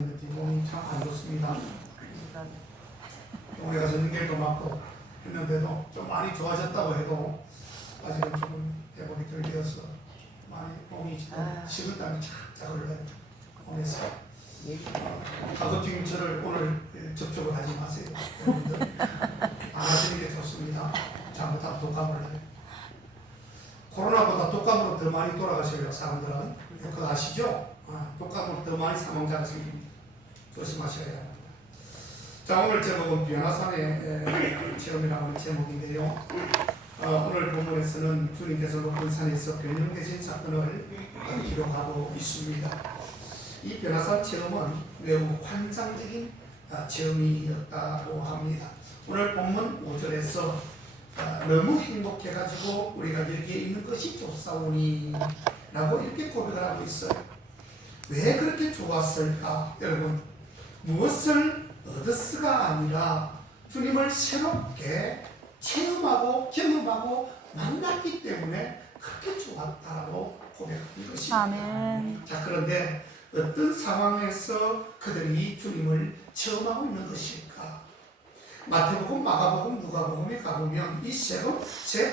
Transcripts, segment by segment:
몸이 참 안 좋습니다. 병원에 가서 능겔도 맞고 했는데도 좀 많이 좋아졌다고 해도 아직은 조금 회복이 덜 되어서 많이 몸이 지금 식은땀이 착착 흘러요. 몸에서 가급적이면 저를 오늘 접촉을 하지 마세요. 여러분들 안 하시는 게 좋습니다. 잘못하면 독감을 해요. 코로나보다 독감으로 더 많이 돌아가셔요. 사람들은 그거 아시죠? 독감으로 더 많이 사망자가 생깁니다. 조심하셔야 합니다. 자, 오늘 제목은 변화산의 체험이라는 제목인데요. 오늘 본문에서는 주님께서 높은 산에서 변형되신 사건을 기록하고 있습니다. 이 변화산 체험은 매우 환상적인 체험이었다고 합니다. 오늘 본문 5절에서 너무 행복해가지고 우리가 여기에 있는 것이 좋사오니 라고 이렇게 고백을 하고 있어요. 왜 그렇게 좋았을까? 여러분, 무엇을 얻었을까 아니라 주님을 새롭게 체험하고 경험하고 만났기 때문에 그렇게 좋았다라고 고백하는 것입니다. 아멘. 자, 그런데 어떤 상황에서 그들이 주님을 체험하고 있는 것일까? 마태복음, 마가복음, 누가복음에 가보면 이 세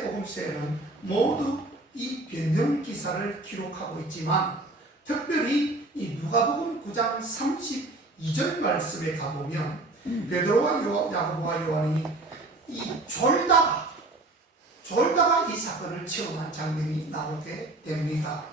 복음서에는 모두 이 변형 기사를 기록하고 있지만 특별히 이 누가복음 9장 32절 말씀에 가보면 베드로와 야고보와 요한이 이 졸다가 이 사건을 체험한 장면이 나오게 됩니다.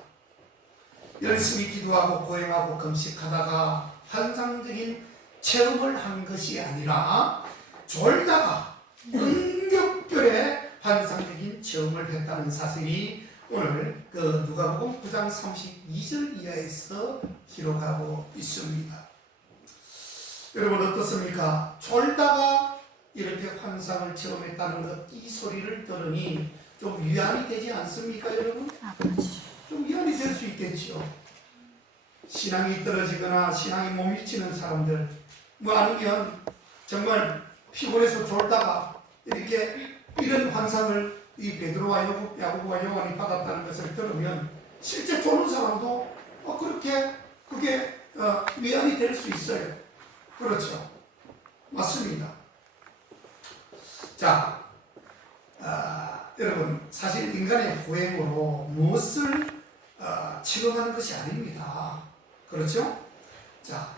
열심히 기도하고 고행하고 금식하다가 환상적인 체험을 한 것이 아니라 졸다가 응격결에 환상적인 체험을 했다는 사실이 오늘 그 누가복음 9장 32절 이하에서 기록하고 있습니다. 여러분 어떻습니까? 졸다가 이렇게 환상을 체험했다는 것, 이 소리를 들으니 좀 위안이 되지 않습니까, 여러분? 좀 위안이 될 수 있겠죠. 신앙이 떨어지거나 신앙이 못 미치는 사람들, 뭐 아니면 정말 피곤해서 졸다가 이렇게 이런 환상을 이 베드로와 야고보와 요한이 받았다는 것을 들으면 실제 조는 사람도 그게 위안이 될 수 있어요. 그렇죠. 맞습니다. 자, 여러분 사실 인간의 고행으로 무엇을 체험하는 것이 아닙니다. 그렇죠? 자,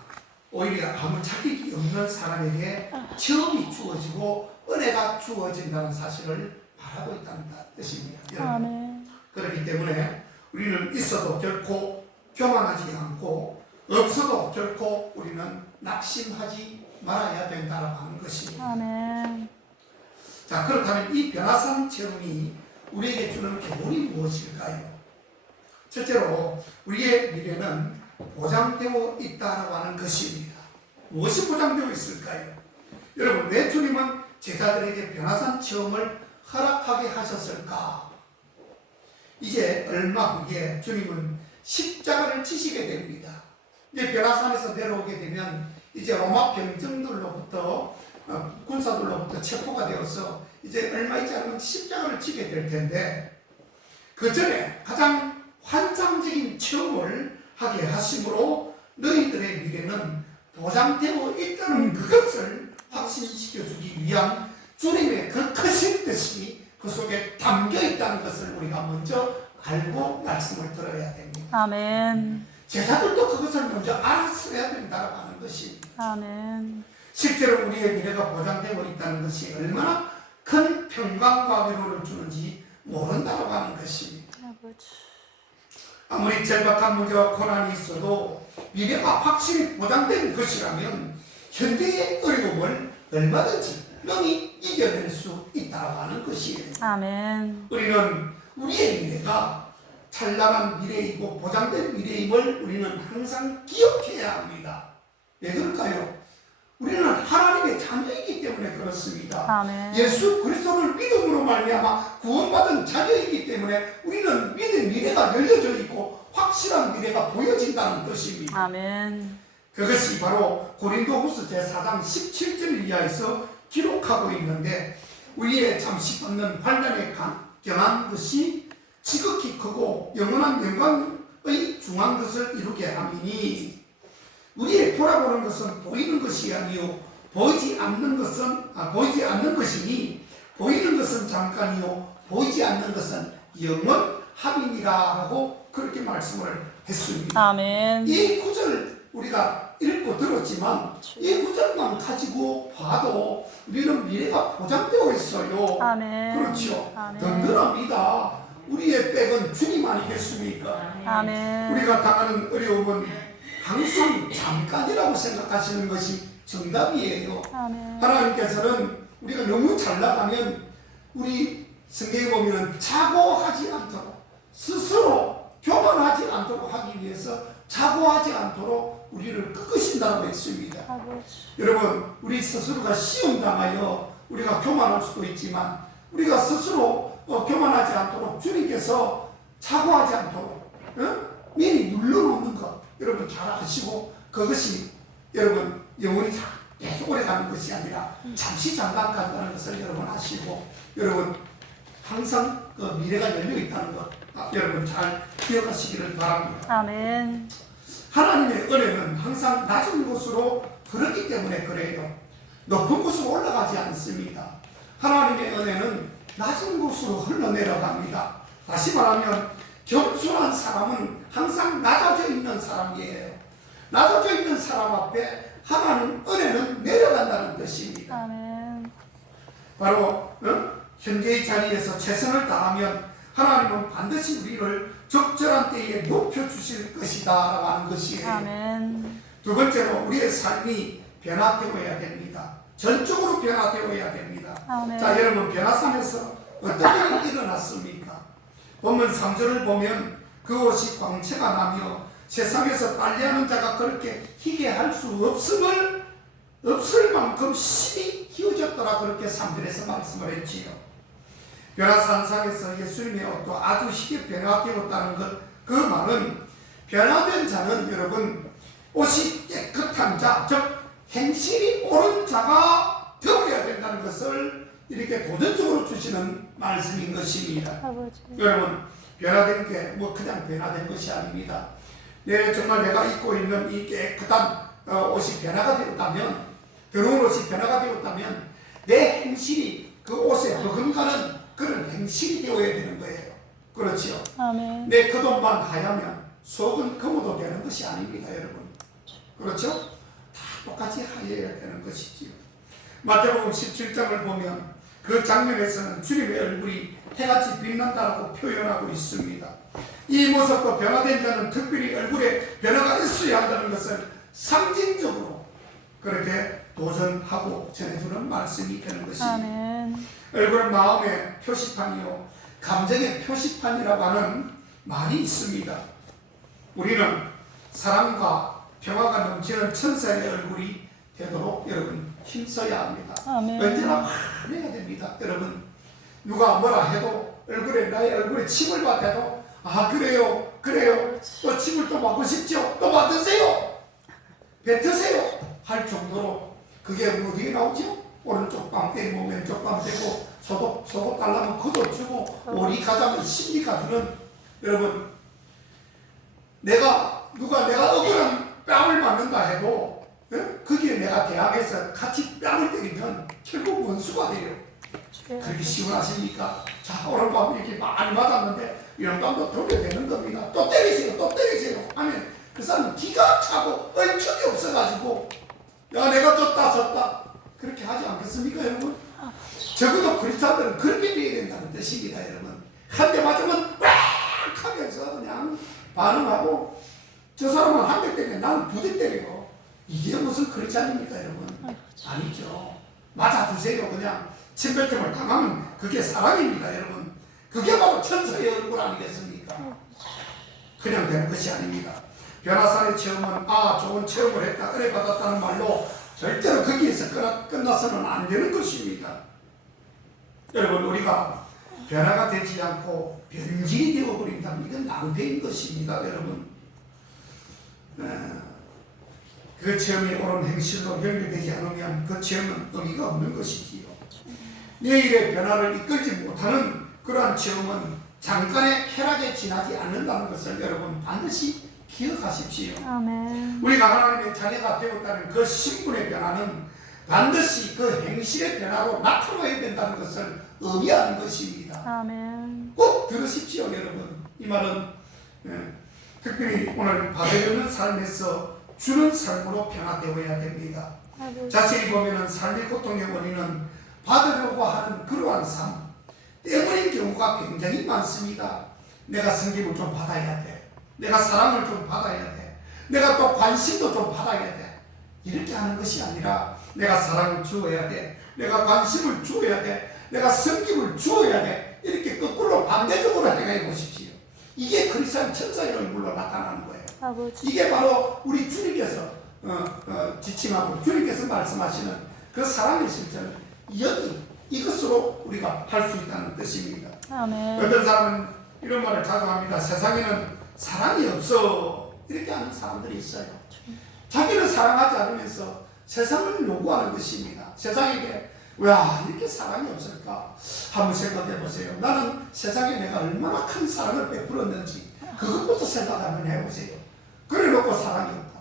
오히려 아무 자격이 없는 사람에게 체험이 주어지고 은혜가 주어진다는 사실을 말하고 있다는 뜻입니다. 아멘. 그렇기 때문에 우리는 있어도 결코 교만하지 않고 없어도 결코 우리는 낙심하지 말아야 된다고 하는 것입니다. 아멘. 자, 그렇다면 이 변화산 체험이 우리에게 주는 교훈이 무엇일까요? 첫째로 우리의 미래는 보장되어 있다고 하는 것입니다. 무엇이 보장되어 있을까요? 여러분, 왜 주님은 제자들에게 변화산 체험을 허락하게 하셨을까? 이제 얼마 후에 주님은 십자가를 지시게 됩니다. 이제 변화산에서 내려오게 되면 이제 로마 병정들로부터 군사들로부터 체포가 되어서 이제 얼마 있지 않으면 십자가를 지게 될 텐데 그 전에 가장 환상적인 체험을 하게 하심으로 너희들의 미래는 보장되어 있다는 그것을 확신시켜주기 위한 주님의 그 크신 뜻이 그 속에 담겨 있다는 것을 우리가 먼저 알고 말씀을 들어야 됩니다. 아멘. 제자들도 그것을 먼저 알았어야 된다고 하는 것입니다. 아멘. 실제로 우리의 미래가 보장되고 있다는 것이 얼마나 큰 평강과 위로를 주는지 모른다고 하는 것입니다. 아무리 절박한 문제와 고난이 있어도 미래가 확실히 보장된 것이라면 현재의 어려움을 얼마든지 능히 이겨낼 수 있다고 하는 것이에요. 아멘. 우리는 우리의 미래가 찬란한 미래이고 보장된 미래임을 우리는 항상 기억해야 합니다. 왜 그럴까요? 우리는 하나님의 자녀이기 때문에 그렇습니다. 아멘. 예수 그리스도를 믿음으로 말미암아 구원받은 자녀이기 때문에 우리는 믿음의 미래가 열려져 있고 확실한 미래가 보여진다는 것입니다. 아멘. 그것이 바로 고린도후서 제4장 17절 이하에서 기록하고 있는데 우리의 잠시 받는 환난에 경한 것이 지극히 크고 영원한 영광의 중한 것을 이루게 함이니 우리의 돌아보는 것은 보이는 것이 아니요 보이지 않는 것이니 보이는 것은 잠깐이요 보이지 않는 것은 영원함이니라고 그렇게 말씀을 했습니다. 아멘. 이 구절을 우리가 읽고 들었지만 이 구절만 가지고 봐도 우리는 미래가 보장되어 있어요. 아멘. 그렇죠. 아멘. 든든합니다. 우리의 백은 주님 아니겠습니까? 아멘. 우리가 당하는 어려움은 항상 잠깐이라고 생각하시는 것이 정답이에요. 아멘. 하나님께서는 우리가 너무 잘 나가면 우리 성경에 보면 자고하지 않도록 스스로 교만하지 않도록 하기 위해서 자고하지 않도록 우리를 꺾으신다고 했습니다. 아버지. 여러분 우리 스스로가 시험 당하여 우리가 교만할 수도 있지만 우리가 스스로 교만하지 않도록 주님께서 자고하지 않도록 미리 눌러놓는 것 여러분 잘 아시고 그것이 여러분 영원히 계속 오래 가는 것이 아니라 잠시 잠깐 간다는 것을 여러분 아시고 여러분 항상 그 미래가 열려 있다는 것 여러분 잘 기억하시기를 바랍니다. 아멘. 하나님의 은혜는 항상 낮은 곳으로 흐르기 때문에 그래요. 높은 곳으로 올라가지 않습니다. 하나님의 은혜는 낮은 곳으로 흘러내려갑니다. 다시 말하면 겸손한 사람은 항상 낮아져 있는 사람이에요. 낮아져 있는 사람 앞에 하나님 은혜는 내려간다는 뜻입니다. 아멘. 바로 현재의 자리에서 최선을 다하면 하나님은 반드시 우리를 적절한 때에 높여주실 것이다 라는 것이에요. 아멘. 두 번째로 우리의 삶이 변화되어야 됩니다. 전적으로 변화되어야 됩니다. 아멘. 자 여러분 변화산에서 어떤 일이 일어났습니까? 본문 3절을 보면 그 옷이 광채가 나며 세상에서 빨래하는 자가 그렇게 희게 할 수 없을 만큼 심히 희어졌더라 그렇게 3절에서 말씀을 했지요. 변화산상에서 예수님의 옷도 아주 희게 변화되었다는 것, 그 말은 변화된 자는 여러분 옷이 깨끗한 자, 즉 행실이 옳은 자가 되어야 된다는 것을 이렇게 도전적으로 주시는 말씀인 것입니다. 아버지. 여러분 변화된 게 뭐 그냥 변화된 것이 아닙니다. 정말 내가 입고 있는 이 깨끗한 옷이 변화가 되었다면, 더러운 옷이 변화가 되었다면 내 행실이 그 옷에 버금가는 그런 행실이 되어야 되는 거예요. 그렇죠? 아멘. 내 겉옷만 하얗면 속은 검어도 되는 것이 아닙니다, 여러분. 그렇죠? 다 똑같이 하얘야 되는 것이지요. 마태복음 17장을 보면 그 장면에서는 주님의 얼굴이 해같이 빛난다고 표현하고 있습니다. 이 모습과 변화된 자는 특별히 얼굴에 변화가 있어야 한다는 것을 상징적으로 그렇게 도전하고 전해주는 말씀이 되는 것입니다. 아멘. 얼굴은 마음의 표시판이요 감정의 표시판이라고 하는 말이 있습니다. 우리는 사랑과 평화가 넘치는 천사의 얼굴이 되도록 여러분 힘써야 합니다. 아멘. 언제나 화내야 됩니다. 여러분 누가 뭐라 해도 나의 얼굴에 침을 받아도 그래요 또 침을 또 맞고 싶죠. 또 맞으세요 뱉으세요 할 정도로 그게 어디에 나오죠? 오른쪽 밤 떼고 왼쪽 밤 떼고 소독 달라면 걷어 주고 오리 가자면 심리 가주는 여러분 내가 억울한 뺨을 맞는다 해도 거기에 내가 대학에서 같이 뺨을 때리면 결국 원수가 돼요. 그렇게 시원하십니까? 자 오늘 밤 이렇게 많이 맞았는데 영감도 돌려야 되는 겁니다. 또 때리세요 하면 그 사람은 기가 차고 얼척이 없어가지고 야 내가 졌다 그렇게 하지 않겠습니까 여러분? 적어도 그리스도인들은 그렇게 돼야 된다는 뜻입니다 여러분. 한 대 맞으면 왁 하면서 그냥 반응하고 저 사람은 한 대 때리면 나는 두 대 때려요. 이게 무슨 크리스찬입니까 여러분? 아니죠. 맞아주세요. 그냥 침뱉음을 당하면 그게 사랑입니다 여러분. 그게 바로 천사의 얼굴 아니겠습니까? 그냥 되는 것이 아닙니다. 변화산의 체험은 좋은 체험을 했다 은혜 받았다는 말로 절대로 거기에서 끝나서는 안 되는 것입니다. 여러분 우리가 변화가 되지 않고 변질이 되어버린다면 이건 낭패인 것입니다 여러분. 그 체험이 옳은 행실로 연결되지 않으면 그 체험은 의미가 없는 것이지요. 내일의 변화를 이끌지 못하는 그러한 체험은 잠깐의 쾌락에 지나지 않는다는 것을 여러분 반드시 기억하십시오. 아멘. 우리가 하나님의 자녀가 되었다는 그 신분의 변화는 반드시 그 행실의 변화로 나타나야 된다는 것을 의미하는 것입니다. 아멘. 꼭 들으십시오, 여러분. 이 말은 특별히 오늘 받으려는 삶에서 주는 삶으로 변화되어야 됩니다. 아버지. 자세히 보면 삶의 고통의 원인은 받으려고 하는 그러한 삶 때문인 경우가 굉장히 많습니다. 내가 섬김을 좀 받아야 돼. 내가 사랑을 좀 받아야 돼. 내가 또 관심도 좀 받아야 돼. 이렇게 하는 것이 아니라 내가 사랑을 주어야 돼. 내가 관심을 주어야 돼. 내가 섬김을 주어야 돼. 이렇게 거꾸로 반대적으로 행해 보십시오. 이게 크리스찬 천사의 얼굴로 나타나는 거예요. 아버지. 이게 바로 우리 주님께서 지침하고 주님께서 말씀하시는 그 사랑의 실천을 여기 이것으로 우리가 할 수 있다는 뜻입니다. 아멘. 어떤 사람은 이런 말을 자주 합니다. 세상에는 사랑이 없어. 이렇게 하는 사람들이 있어요. 자기는 사랑하지 않으면서 세상을 요구하는 것입니다. 세상에게 왜 이렇게 사랑이 없을까? 한번 생각해 보세요. 나는 세상에 내가 얼마나 큰 사랑을 베풀었는지 그것부터 생각 한번 해보세요. 그래 놓고 사랑이 없다.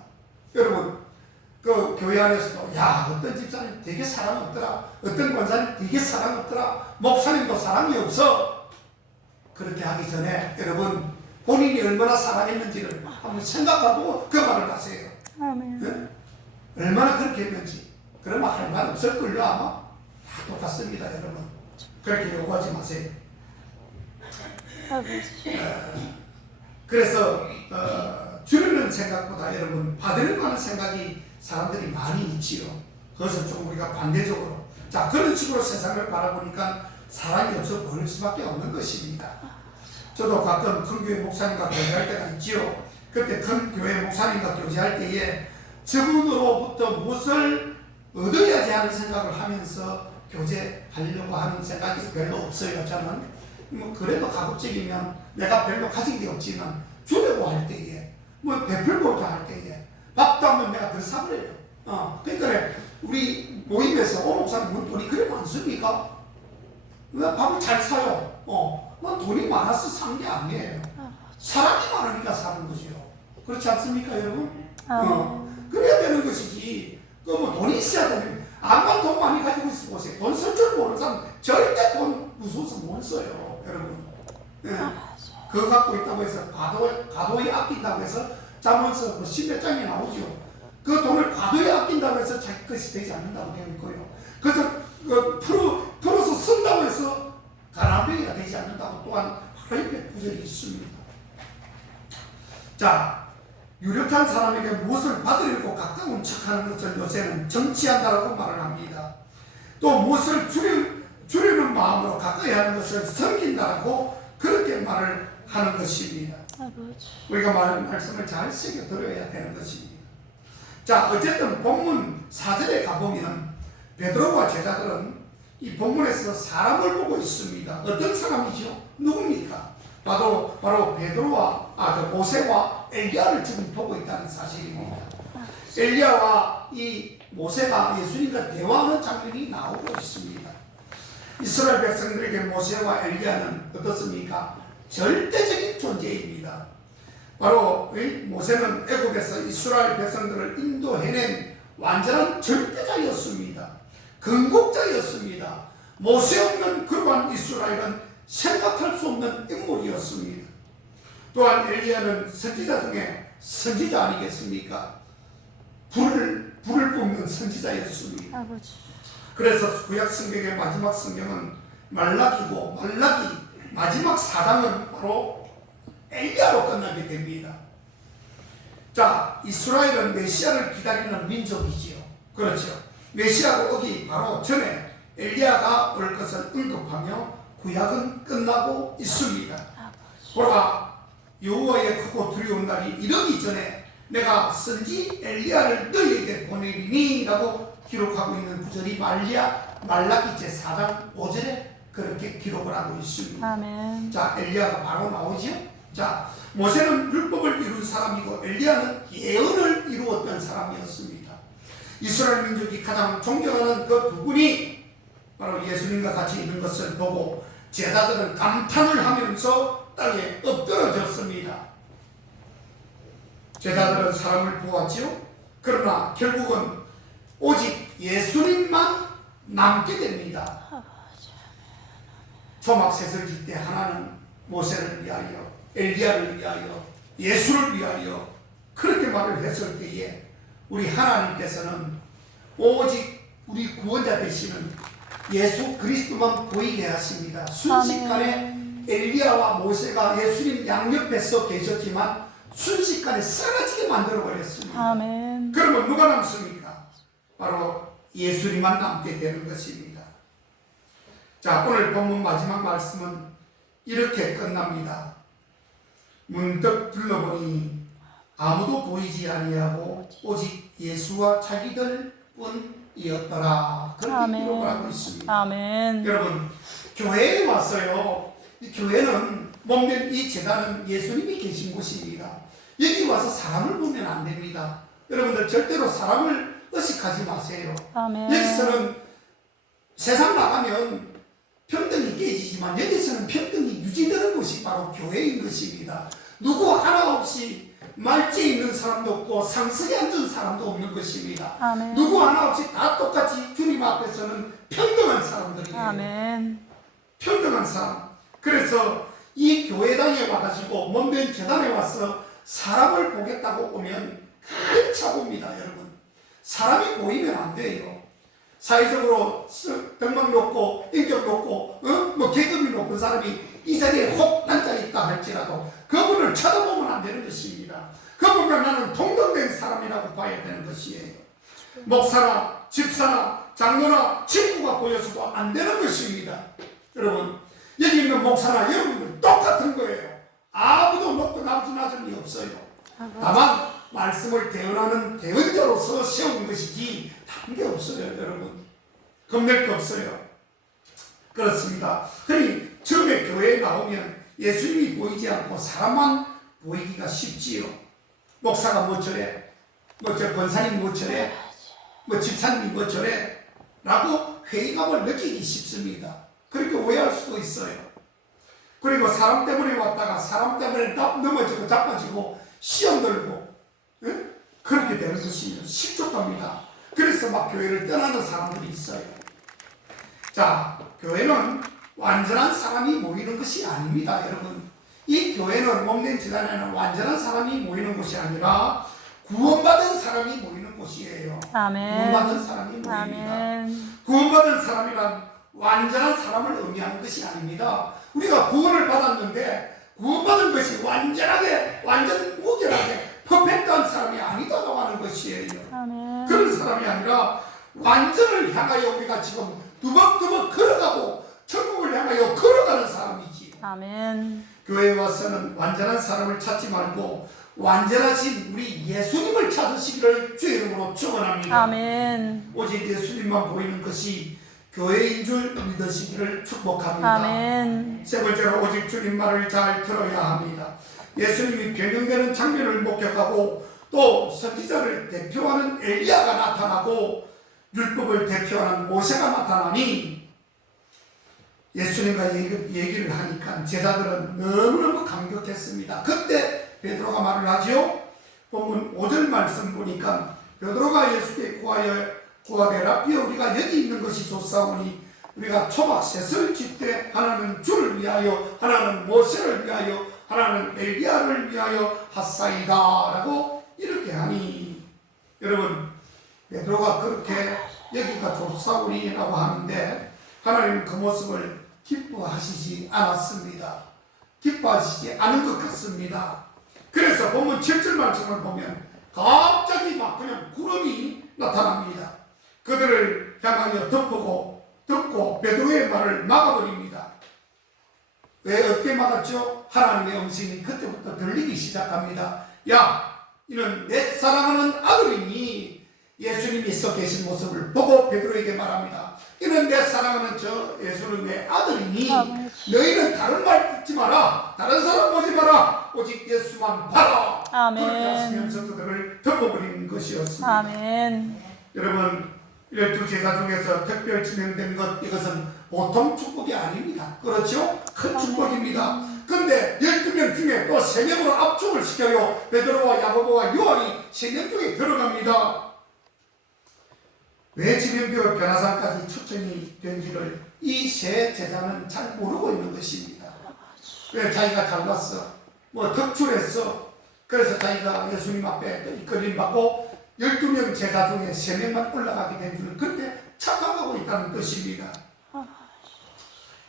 여러분 그 교회 안에서도 어떤 집사님 되게 사랑 없더라. 어떤 권사님 되게 사랑 없더라. 목사님도 사랑이 없어. 그렇게 하기 전에 여러분 본인이 얼마나 사랑했는지를 한번 생각하고 그 말을 하세요. 아멘. 네? 얼마나 그렇게 했는지. 그러면 할 말 없을걸요 아마. 다 똑같습니다 여러분. 그렇게 요구하지 마세요. 아버지. 그래서 주려는 생각보다 여러분 받으려고 하는 생각이 사람들이 많이 있지요. 그것은 좀 우리가 반대적으로 자 그런 식으로 세상을 바라보니까 사랑이 없어 보일 수밖에 없는 것입니다. 저도 가끔 큰 교회 목사님과 교제할 때가 있지요. 그때 큰 교회 목사님과 교제할 때에 저분으로부터 무엇을 얻어야지 하는 생각을 하면서 교제하려고 하는 생각이 별로 없어요. 저는 뭐 그래도 가급적이면 내가 별로 가진 게 없지만 주려고 할 때에 뭐 베풀고자 할 때에 밥도 하면 내가 더 사버려요. 그러니까 우리 모임에서 목사님 돈이 그래 많습니까? 왜 밥을 잘 사요? 난 돈이 많아서 산 게 아니에요. 사랑이 많으니까 사는 거죠. 그렇지 않습니까, 여러분? 그래야 되는 것이지. 뭐 돈이 있어야 되는. 암만 돈 많이 가지고 있어 보세요. 돈 쓸 줄 모르는 사람 절대 돈 무서워서 못 써요, 여러분. 그거 갖고 있다고 해서 과도히 아낀다고 해서 자문서 그 10몇 장이 나오죠. 그 돈을 과도히 아낀다고 해서 자기 것이 되지 않는다고 되어 있고요. 그래서 풀어서 쓴다고 해서 가난뱅이가 되지 않는다고 또한 바로 옆에 구절이 있습니다. 자, 유력한 사람에게 무엇을 받으려고 가까운 척하는 것을 요새는 정치한다라고 말을 합니다. 또 무엇을 주려는 마음으로 가까이 하는 것을 섬긴다라고 그렇게 말을 하는 것입니다. 아버지. 우리가 말씀을 잘 새겨 들어야 되는 것입니다. 자, 어쨌든 본문 4절에 가보면 베드로와 제자들은 이 본문에서 사람을 보고 있습니다. 어떤 사람이죠? 누굽니까? 바로 베드로와 모세와 엘리야를 지금 보고 있다는 사실입니다. 엘리야와 이 모세가 예수님과 대화하는 장면이 나오고 있습니다. 이스라엘 백성들에게 모세와 엘리야는 어떻습니까? 절대적인 존재입니다. 바로 모세는 애굽에서 이스라엘 백성들을 인도해낸 완전한 절대자였습니다. 건국자였습니다. 모세 없는 그러한 이스라엘은 생각할 수 없는 인물이었습니다. 또한 엘리야는 선지자 중에 선지자 아니겠습니까? 불을 뿜는 선지자였습니다. 아버지. 그래서 구약 성경의 마지막 성경은 말라기고 말라기 마지막 4장은 바로 엘리야로 끝나게 됩니다. 자, 이스라엘은 메시아를 기다리는 민족이지요. 그렇죠. 메시아가 오기 바로 전에 엘리야가 올 것을 언급하며 구약은 끝나고 있습니다. 보라, 여호와의 크고 두려운 날이 이르기 전에 내가 선지 엘리야를 너희에게 보내리니 라고 기록하고 있는 구절이 말라기 제4장 5절에 그렇게 기록을 하고 있습니다. 아멘. 자, 엘리야가 바로 나오죠. 자, 모세는 율법을 이룬 사람이고 엘리야는 예언을 이루었던 사람이었습니다. 이스라엘 민족이 가장 존경하는 그 두 분이 바로 예수님과 같이 있는 것을 보고 제자들은 감탄을 하면서 땅에 엎드러졌습니다. 제자들은 사람을 보았지요. 그러나 결국은 오직 예수님만 남게 됩니다. 초막셋을 질 때 하나는 모세를 위하여, 엘리야를 위하여, 예수를 위하여 그렇게 말을 했을 때에 우리 하나님께서는 오직 우리 구원자 되시는 예수 그리스도만 보이게 하십니다. 순식간에 엘리야와 모세가 예수님 양옆에서 계셨지만 순식간에 사라지게 만들어버렸습니다. 아멘. 그러면 누가 남습니까? 바로 예수님만 남게 되는 것입니다. 자, 오늘 본문 마지막 말씀은 이렇게 끝납니다. 문득 둘러보니 아무도 보이지 아니하고 오직 예수와 자기들 뿐이었더라. 그렇게 아멘. 기록을 하고 있습니다. 아멘. 여러분, 교회에 왔어요. 이 교회는 몸된 이 제단은 예수님이 계신 곳입니다. 여기 와서 사람을 보면 안 됩니다. 여러분들 절대로 사람을 의식하지 마세요. 아멘. 여기서는 세상 나가면 평등이 깨지지만 여기서는 평등이 유지되는 곳이 바로 교회인 것입니다. 누구 하나 없이 말지에 있는 사람도 없고 상석에 앉은 사람도 없는 것입니다. 아멘. 누구 하나 없이 다 똑같이 주님 앞에서는 평등한 사람들이에요. 아멘. 평등한 사람. 그래서 이 교회당에 와가지고 몸된 재단에 와서 사람을 보겠다고 오면 한참 옵니다, 여러분. 사람이 보이면 안 돼요. 사회적으로 등록 높고 인격 높고 뭐 계급이 높은 사람이 이 자리에 혹 앉아있다 할지라도 그분을 쳐다보면 안 되는 것입니다. 그분과 나는 동등된 사람이라고 봐야 되는 것이에요. 목사나 집사나 장로나 친구가 보여서도 안 되는 것입니다. 여러분, 여기 있는 목사나 여러분들 똑같은 거예요. 아무도 높고 낮음이 없어요. 다만 말씀을 대언하는 대언자로서 세운 것이지 다른 게 없어요, 여러분. 겁낼 거 없어요. 그렇습니다. 그러니 처음에 교회에 나오면 예수님이 보이지 않고 사람만 보이기가 쉽지요. 목사가 뭐 저래, 뭐 저 권사님 뭐 저래, 뭐 집사님이 뭐 저래 라고 회의감을 느끼기 쉽습니다. 그렇게 오해할 수도 있어요. 그리고 사람 때문에 왔다가 사람 때문에 넘어지고 자빠지고 시험 들고 그렇게 되는 것이 십족합니다. 그래서 막 교회를 떠나는 사람들이 있어요. 자, 교회는 완전한 사람이 모이는 것이 아닙니다, 여러분. 이 교회는 몸된 지단에는 완전한 사람이 모이는 곳이 아니라 구원받은 사람이 모이는 곳이에요. 아멘. 구원받은 사람이 모입니다. 아멘. 구원받은 사람이란 완전한 사람을 의미하는 것이 아닙니다. 우리가 구원을 받았는데 구원받은 것이 완전 무결하게 퍼펙트한 사람이 아니다라고 하는 것이에요. 아멘. 그런 사람이 아니라 완전을 향하여 우리가 지금 두벅두벅 걸어가고 천국을 향하여 걸어가는 사람이지. 아멘. 교회에 와서는 완전한 사람을 찾지 말고 완전하신 우리 예수님을 찾으시기를 주의 이름으로 축원합니다. 아멘. 오직 예수님만 보이는 것이 교회인 줄 믿으시기를 축복합니다. 아멘. 세 번째로 오직 주님 말을 잘 들어야 합니다. 예수님이 변형되는 장면을 목격하고 또 선지자를 대표하는 엘리야가 나타나고 율법을 대표하는 모세가 나타나니 예수님과 얘기를 하니까 제자들은 너무너무 감격했습니다. 그때 베드로가 말을 하죠. 본문 5절 말씀 보니까 베드로가 예수께 구하되라 우리가 여기 있는 것이 좋사오니 우리가 초막셋을 짓되 하나는 주를 위하여 하나는 모세를 위하여 하나는 엘리야를 위하여 하사이다 라고 이렇게 하니 여러분 베드로가 그렇게 여기가 좋사오니 라고 하는데 하나님은 그 모습을 기뻐하시지 않았습니다. 기뻐하시지 않은 것 같습니다. 그래서 본문 7절 말씀을 보면 갑자기 막 그냥 구름이 나타납니다. 그들을 향하여 덮고 베드로의 말을 막아버립니다. 왜 어떻게 막았죠? 하나님의 음성이 그때부터 들리기 시작합니다. 야, 이는 내 사랑하는 아들이니 예수님이 서 계신 모습을 보고 베드로에게 말합니다. 이는 내 사랑하는 저 예수는 내 아들이니 너희는 다른 말 듣지 마라. 다른 사람 보지 마라. 오직 예수만 봐라. 아멘. 그렇게 하시면서 그들을 덮어버린 것이었습니다. 아멘. 여러분 12제사 중에서 특별 지명된 것 이것은 보통 축복이 아닙니다. 그렇죠? 큰 축복입니다. 그 근데 12명 중에 또 3명으로 압축을 시켜요. 베드로와 야고보와 요한이 3명 중에 들어갑니다. 왜 지명되어 변화산까지 초청이 된지를 이 세 제자는 잘 모르고 있는 것입니다. 왜 자기가 잘났어, 뭐 덕출했어, 그래서 자기가 예수님 앞에 이끌림 받고 12명 제자 중에 3명만 올라가게 된 줄 그렇게 착각하고 있다는 뜻입니다.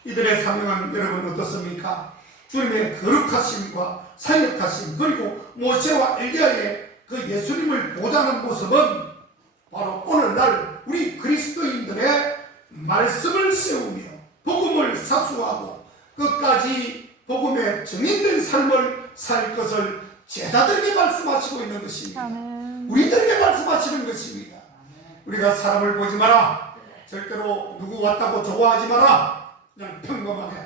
이들의 사명은 여러분 어떻습니까? 주님의 거룩하심과 사역하심, 그리고 모세와 엘리야의 그 예수님을 보다는 모습은 바로 오늘날 우리 그리스도인들의 말씀을 세우며 복음을 사수하고 끝까지 복음의 증인된 삶을 살 것을 제자들에게 말씀하시고 있는 것입니다. 우리들에게 말씀하시는 것입니다. 우리가 사람을 보지 마라, 절대로 누구 왔다고 좋아하지 마라, 그냥 평범하게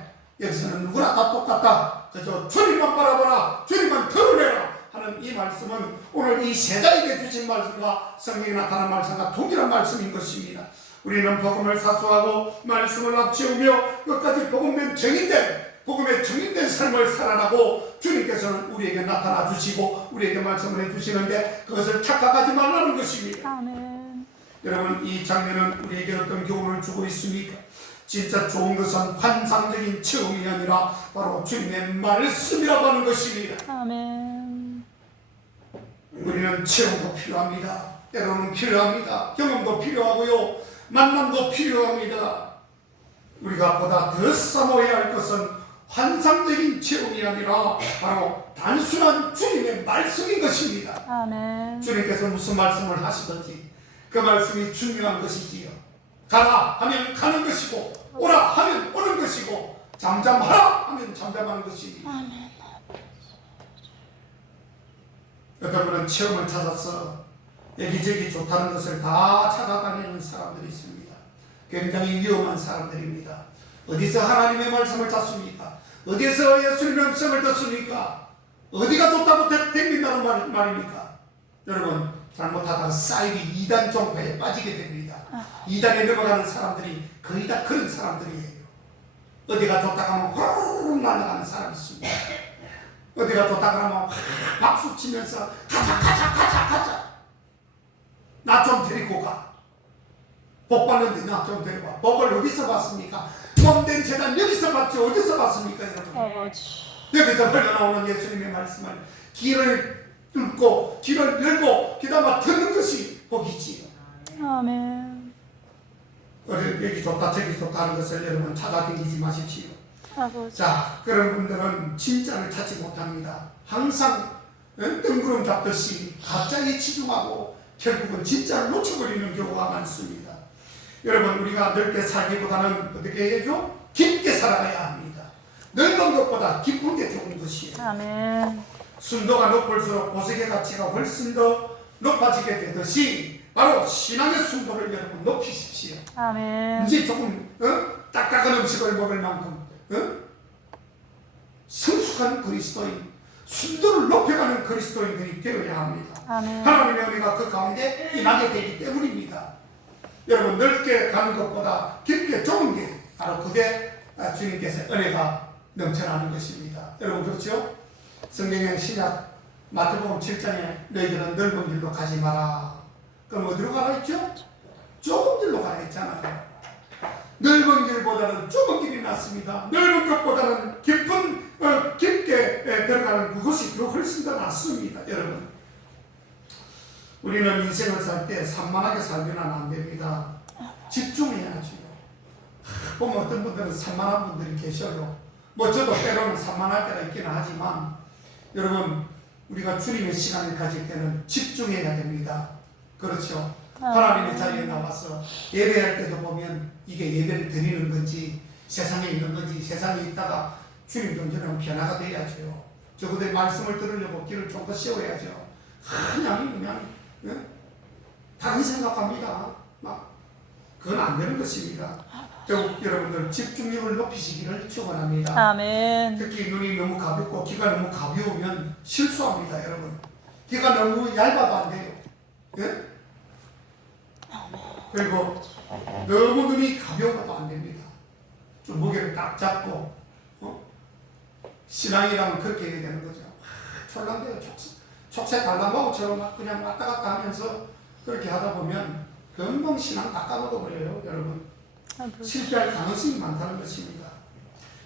여기서는 누구나 다 똑같다, 그저 주님만 바라보라, 주님만 드러내라 하는 이 말씀은 오늘 이 세자에게 주신 말씀과 성경에 나타난 말씀과 동일한 말씀인 것입니다. 우리는 복음을 사수하고 말씀을 앞세우며 끝까지 복음의 증인된 삶을 살아나고 주님께서는 우리에게 나타나 주시고 우리에게 말씀을 해주시는데 그것을 착각하지 말라는 것입니다. 아멘. 여러분, 이 장면은 우리에게 어떤 교훈을 주고 있습니까? 진짜 좋은 것은 환상적인 체험이 아니라 바로 주님의 말씀이라고 하는 것입니다. 아멘. 우리는 체험도 필요합니다. 때로는 필요합니다. 경험도 필요하고요, 만남도 필요합니다. 우리가 보다 더 사모해야 할 것은 환상적인 체험이 아니라 바로 단순한 주님의 말씀인 것입니다. 아멘. 주님께서 무슨 말씀을 하시든지 그 말씀이 중요한 것이지요. 가라 하면 가는 것이고, 오라 하면 오는 것이고, 잠잠하라 하면 잠잠하는 것입니다. 아멘. 여러분은 체험을 찾아서 여기저기 좋다는 것을 다 찾아다니는 사람들이 있습니다. 굉장히 위험한 사람들입니다. 어디서 하나님의 말씀을 찾습니까? 어디서 예수님의 음성을 듣습니까? 어디가 좋다고 댕긴다는 말입니까? 여러분, 잘못하다가 사이비 이단 종파에 빠지게 됩니다. 이단에 넘어가는 사람들이 거의 다 그런 사람들이에요. 어디가 좋다 하면 화르르 날아가는 사람이 있습니다. 어디가 좋다 하면 박수 치면서 가자 나 좀 데리고 가, 복 받는데 나 좀 데리고 가. 복을 어디서 받습니까? 몸된 재단 여기서 받죠. 어디서 받습니까 여러분? 아버지. 여기서 흘러나오는 예수님의 말씀을 길을 뚫고 길을 열고 기다마 듣는 것이 복이지요. 아멘. 여기 좋다 저기 좋다 하는 것을 여러분 찾아다니지 마십시오. 아버지. 자, 그런 분들은 진짜를 찾지 못합니다. 항상 뜬구름 잡듯이 갑자기 치중하고 결국은 진짜를 놓쳐버리는 경우가 많습니다. 여러분, 우리가 넓게 살기보다는 어떻게 해야죠? 깊게 살아가야 합니다. 넓은 것보다 깊은 게 좋은 것이에요. 아멘. 순도가 높을수록 보석의 가치가 훨씬 더 높아지게 되듯이 바로 신앙의 순도를 여러분 높이십시오. 아멘. 이제 조금 딱딱한 음식을 먹을 만큼 성숙한 그리스도인, 순도를 높여가는 그리스도인들이 되어야 합니다. 아멘. 하나님의 은혜가 그 가운데 임하게 되기 때문입니다. 여러분, 넓게 가는 것보다 깊게 좁은 게 바로 그게 주님께서 은혜가 넘쳐나는 것입니다. 여러분, 그렇죠? 성경의 신약 마태복음 7장에 너희들은 넓은 길로 가지 마라. 그럼 어디로 가라 했죠? 좁은 길로 가라 했잖아요. 넓은 길보다는 좁은 길이 낫습니다. 넓은 것보다는 깊게 들어가는 그것이 훨씬 더 낫습니다. 여러분, 우리는 인생을 살 때 산만하게 살면 안 됩니다. 집중해야죠. 보면 어떤 분들은 산만한 분들이 계셔요. 뭐 저도 때로는 산만할 때가 있기는 하지만 여러분, 우리가 주님의 시간을 가질 때는 집중해야 됩니다. 그렇죠? 하나님의 자리에 나와서 예배할 때도 보면 이게 예배를 드리는 건지 세상에 있는 건지, 세상에 있다가 주님 존재는 변화가 돼야죠. 적어도 말씀을 들으려고 길을 좀 더 세워야죠. 그냥 다른 생각합니다. 막 그건 안 되는 것입니다. 여러분들 집중력을 높이시기를 축원합니다. 아멘. 특히 눈이 너무 가볍고 귀가 너무 가벼우면 실수합니다. 여러분, 귀가 너무 얇아도 안 돼요. 예? 그리고 너무 눈이 가벼워도 안 됩니다. 좀 무게를 딱 잡고 신앙이라면 그렇게 해야 되는 거죠. 촐랑대고 촉새 달랑하고처럼 막 그냥 왔다 갔다 하면서 그렇게 하다 보면 금방 신앙 다 까먹어버려요, 여러분. 실패할 가능성이 많다는 것입니다.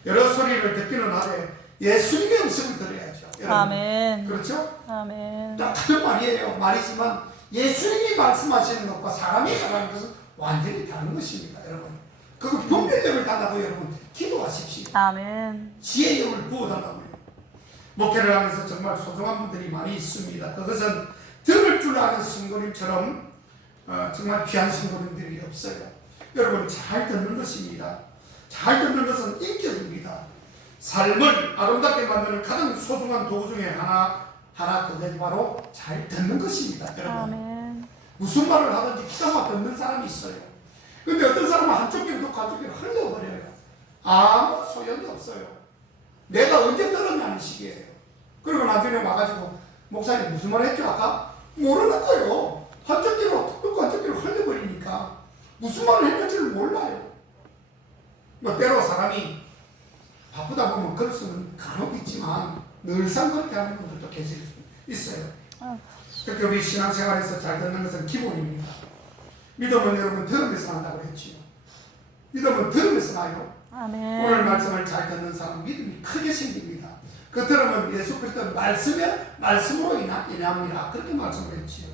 여러 소리를 듣기는 하되 예수님의 음성을 들어야죠. 여러분. 아멘. 그렇죠? 아멘. 똑같은 말이에요. 말이지만 예수님이 말씀하시는 것과 사람이 말하는 것은 완전히 다른 것입니다, 여러분. 그 분별력을 달라고 여러분 기도하십시오. 아멘. 지혜의 영을 부어달라고요. 목회를 하면서 정말 소중한 분들이 많이 있습니다. 그것은 들을 줄 아는 성도님처럼 정말 귀한 성도님들이 없어요. 여러분 잘 듣는 것입니다. 잘 듣는 것은 인격입니다. 삶을 아름답게 만드는 가장 소중한 도구 중에 하나 그게 바로 잘 듣는 것입니다. 여러분 아멘. 무슨 말을 하든지 기가 듣는 사람이 있어요. 근데 어떤 사람은 한쪽 귀로 듣고 한쪽 귀로 흘려버려요. 아무 소용이 없어요. 내가 언제 들었냐는 식이에요. 그리고 나중에 와가지고 목사님 무슨 말 했죠 아까? 모르는 거예요. 한쪽 귀로 듣고 한쪽 귀로 흘려버리니까 무슨 말을 했는지를 몰라요. 뭐 때로 사람이 바쁘다 보면 그럴 수는 간혹 있지만 늘상 그렇게 하는 분들도 계실 수 있어요. 특히 우리 신앙생활에서 잘 듣는 것은 기본입니다. 믿음은 여러분 들으면서 한다고 했지요. 믿음은 들으면서 나요. 아멘. 오늘 말씀을 잘 듣는 사람은 믿음이 크게 생깁니다. 그 들으면 예수 그리스도 말씀으로 인합니다. 그렇게 말씀을 했지요.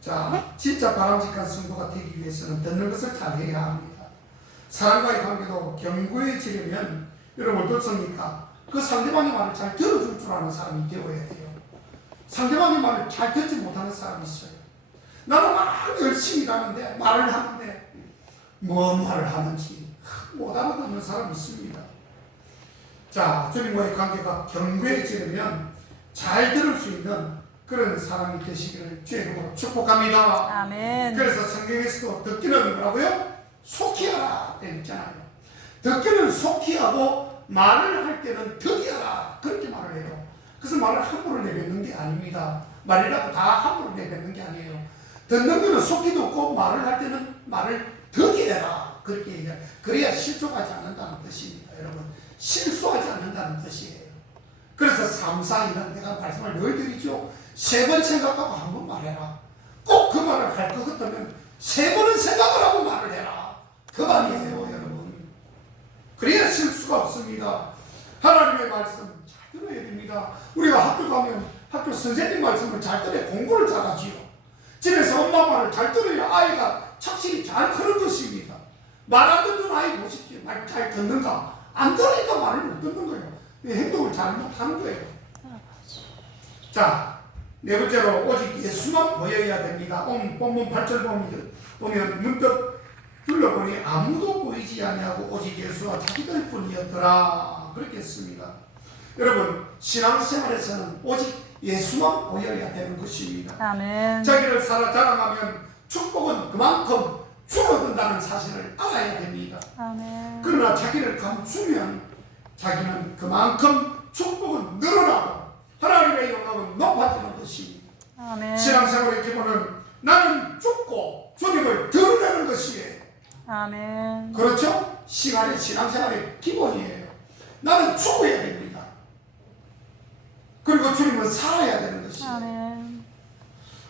자, 진짜 바람직한 성도가 되기 위해서는 듣는 것을 잘 해야 합니다. 사람과의 관계도 견고해지려면 여러분 어떻습니까? 그 상대방의 말을 잘 들어줄 줄 아는 사람이 되어야 돼요. 상대방의 말을 잘 듣지 못하는 사람이 있어요. 나는 막 열심히 가는데 말을 하는데 뭔 말을 하는지 못 알아듣는 사람이 있습니다. 자, 주님과의 관계가 견고해지려면 잘 들을 수 있는 그런 사람이 되시기를 주의 이름으로 축복합니다. 아멘. 그래서 성경에서도 듣기는 뭐라고요? 속히 하라 되어 있잖아요. 듣기는 속히 하고 말을 할 때는 더디하라 그렇게 말을 해요. 그래서 말을 함부로 내뱉는 게 아닙니다. 말이라고 다 함부로 내뱉는 게 아니에요. 듣는 거는 속히 듣고 말을 할 때는 말을 더디해라 그렇게 얘기해요. 그래야 실족하지 않는다는 뜻입니다. 여러분 실수하지 않는다는 뜻이에요. 그래서 3, 4, 2는 내가 말씀을 늘 드리죠. 3번 생각하고 한 번 말해라. 꼭 그 말을 할 것 같으면 3번은 생각을 하고 말을 해라. 그 말이에요, 여러분. 그래야 실수가 없습니다. 하나님의 말씀 잘 들어야 됩니다. 우리가 학교 가면 학교 선생님 말씀을 잘 들어야 공부를 잘하지요. 집에서 엄마 말을 잘 들어야 아이가 착실히 잘 크는 것입니다. 말 안 듣는 아이 보십시오. 말 잘 듣는가? 안 들으니까 말을 못 듣는 거예요. 행동을 잘못하는 거예요. 자, 네 번째로 오직 예수만 보여야 됩니다. 본문 8절 보면 문득 둘러보니 아무도 보이지 아니하고 오직 예수와 자기들 뿐이었더라 그렇게 했습니다. 여러분 신앙생활에서는 오직 예수만 보여야 되는 것입니다. 아멘. 자기를 살아 자랑하면 축복은 그만큼 줄어든다는 사실을 알아야 됩니다. 아멘. 그러나 자기를 감추면 자기는 그만큼 축복은 늘어나고 하나님의 영광은 높아지는 것입니다. 아멘. 신앙생활의 기본은 나는 죽고 주님을 드러내는 것이에요. 아멘. 그렇죠? 신앙생활의 기본이에요. 나는 죽어야 됩니다. 그리고 주님은 살아야 되는 것이에요. 아멘.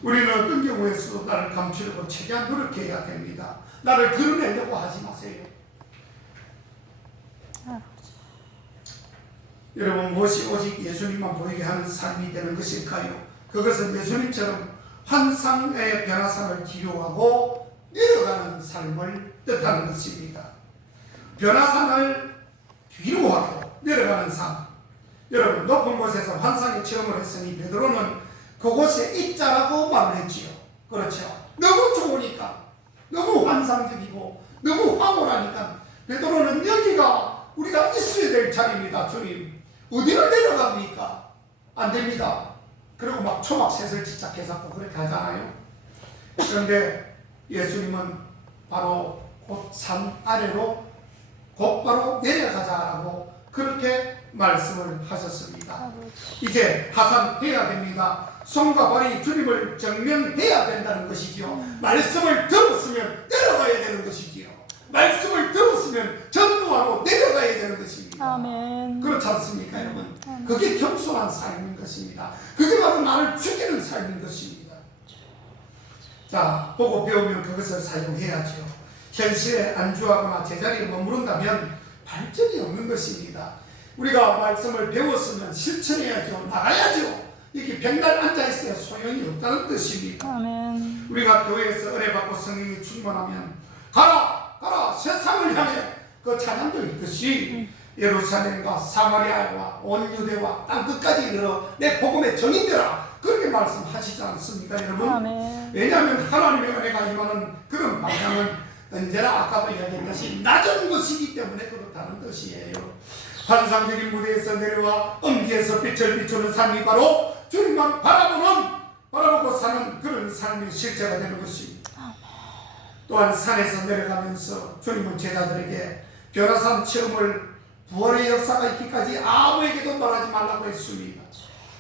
우리는 어떤 경우에서도 나를 감추려고 최대한 노력해야 됩니다. 나를 드러내려고 하지 마세요. 여러분 무엇이 오직 예수님만 보이게 하는 삶이 되는 것일까요? 그것은 예수님처럼 환상의 변화산을 기료하고 내려가는 삶을 뜻하는 것입니다. 변화산을 기료하고 내려가는 삶. 여러분 높은 곳에서 환상의 체험을 했으니 베드로는 그곳에 있자라고 말을 했지요. 그렇죠? 너무 좋으니까 너무 환상적이고 너무 황홀하니까 베드로는 여기가 우리가 있어야 될 자리입니다. 주님 어디를 내려갑니까? 안 됩니다. 그리고 막 초막셋을 집착해서 그렇게 하잖아요. 그런데 예수님은 바로 곧 산 아래로 곧바로 내려가자라고 그렇게 말씀을 하셨습니다. 이제 하산해야 됩니다. 손과 발이 주님을 증명해야 된다는 것이지요. 말씀을 들었으면 내려가야 되는 것이지요. 말씀을 들었으면 전도하고 내려가야 되는 것입니다. 아멘. 그렇죠? 그렇지 않습니까 여러분? 그게 겸손한 삶인 것입니다. 그게 바로 나를 죽이는 삶인 것입니다. 자, 보고 배우면 그것을 사용해야죠. 현실에 안주하거나 제자리에 머무른다면 발전이 없는 것입니다. 우리가 말씀을 배웠으면 실천해야죠. 나가야죠. 이렇게 백날 앉아있어야 소용이 없다는 뜻입니다. 아멘. 우리가 교회에서 은혜받고 성령이 충만하면 가라 가라 세상을 향해 그 찬양도 있듯이 예루살렘과 사마리아와 온 유대와 땅끝까지 이르러 내 복음의 정인되라 그렇게 말씀하시지 않습니까 여러분? 아멘. 왜냐하면 하나님의 은혜가 임하는 그런 방향은 언제나 아까도 이야기했듯이 낮은 것이기 때문에 그렇다는 뜻이에요. 환상적인 무대에서 내려와 엄기에서 빛을 비추는 삶이 바로 주님만 바라보고 사는 그런 삶의 실제가 되는 것입니다. 또한 산에서 내려가면서 주님은 제자들에게 변화산 체험을 부활의 역사가 있기까지 아무에게도 말하지 말라고 했습니다.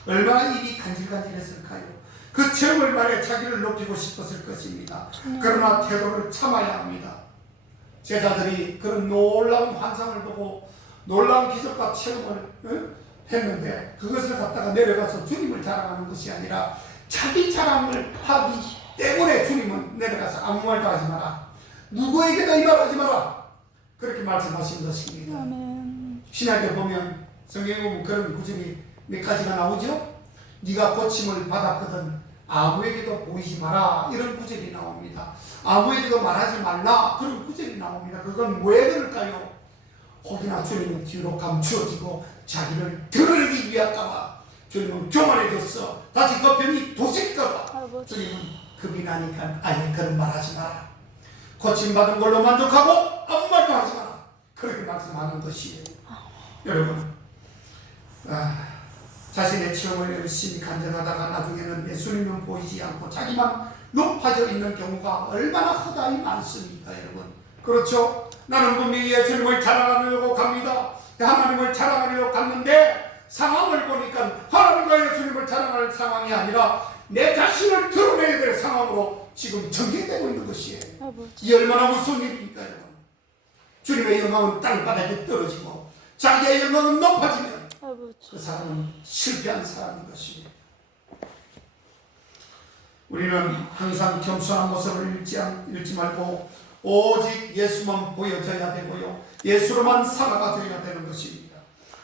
얼마나 입이 간질간질했을까요? 그 체험을 말해 자기를 높이고 싶었을 것입니다. 그러나 태도를 참아야 합니다. 제자들이 그런 놀라운 환상을 보고 놀라운 기적과 체험을 했는데 그것을 갖다가 내려가서 주님을 자랑하는 것이 아니라 자기 자랑을 하기 때문에 주님은 내려가서 아무 말도 하지 마라. 누구에게도 이 말 하지 마라. 그렇게 말씀하신 것입니다. 아멘. 신약에 보면 성경에 보면 그런 구절이 몇 가지가 나오죠. 네가 고침을 받았거든 아무에게도 보이지 마라 이런 구절이 나옵니다. 아무에게도 말하지 말라 그런 구절이 나옵니다. 그건 왜 그럴까요? 혹이나 주님은 뒤로 감추어지고 자기를 드러내기 위할까봐 주님은 교만해졌어. 다시 그 병이 도질까봐 주님은 겁이 나니까 아예 그런 말하지 마라. 고침받은 걸로 만족하고 아무 말도 하지 마라. 그렇게 말씀하는 것이에요. 여러분 자신의 체험을 열심히 간증하다가 나중에는 예수님은 보이지 않고 자기만 높아져 있는 경우가 얼마나 허다히 많습니까 여러분? 그렇죠? 나는 분명히 예수님을 자랑하려고 갑니다. 하나님을 자랑하려고 갔는데 상황을 보니까 하나님과 예수님을 자랑할 상황이 아니라 내 자신을 드러내야 될 상황으로 지금 전개되고 있는 것이에요. 이 얼마나 무서운 일입니까 여러분? 주님의 영광은 땅바닥에 떨어지고 자기의 영광은 높아지면 그 사람은 실패한 사람인 것입니다. 우리는 항상 겸손한 모습을 잃지 말고 오직 예수만 보여져야 되고요. 예수로만 살아가 줘야 되는 것입니다.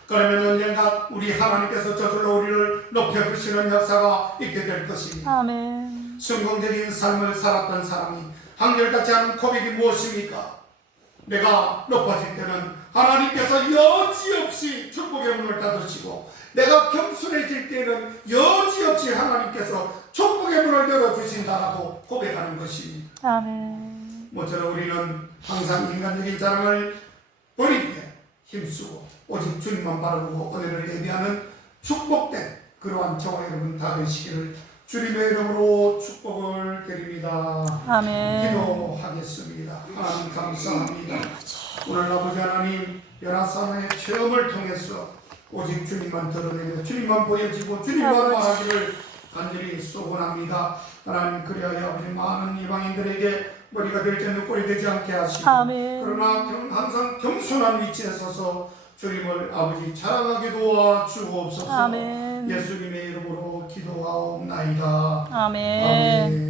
그러면 언젠가 우리 하나님께서 저절로 우리를 높여주시는 역사가 있게 될 것입니다. 아멘. 성공적인 삶을 살았던 사람이 한결같지 않은 고백이 무엇입니까? 내가 높아질 때는 하나님께서 여지없이 축복의 문을 닫으시고 내가 겸손해질 때는 여지없이 하나님께서 축복의 문을 열어주신다라고 고백하는 것입니다. 아멘. 모처럼 우리는 항상 인간적인 자랑을 버리기에 힘쓰고 오직 주님만 바라보고 은혜를 예비하는 축복된 그러한 저와 여러분 다 되시기를 주님의 이름으로 축복을 드립니다. 아멘. 기도하겠습니다. 하나님 감사합니다. 오늘 아버지 하나님 연합사의 체험을 통해서 오직 주님만 드러내며 주님만 보여지고 주님만 말하기를 간절히 소원합니다. 하나님 그리하여 아버지 많은 이방인들에게 머리가 될 때는 꼴이 되지 않게 하시고 아멘. 그러나 항상 겸손한 위치에 서서 주님을 아버지 자랑하게 도와주옵소서. 아멘. 예수님의 이름으로 기도하옵나이다. 아멘. 아멘.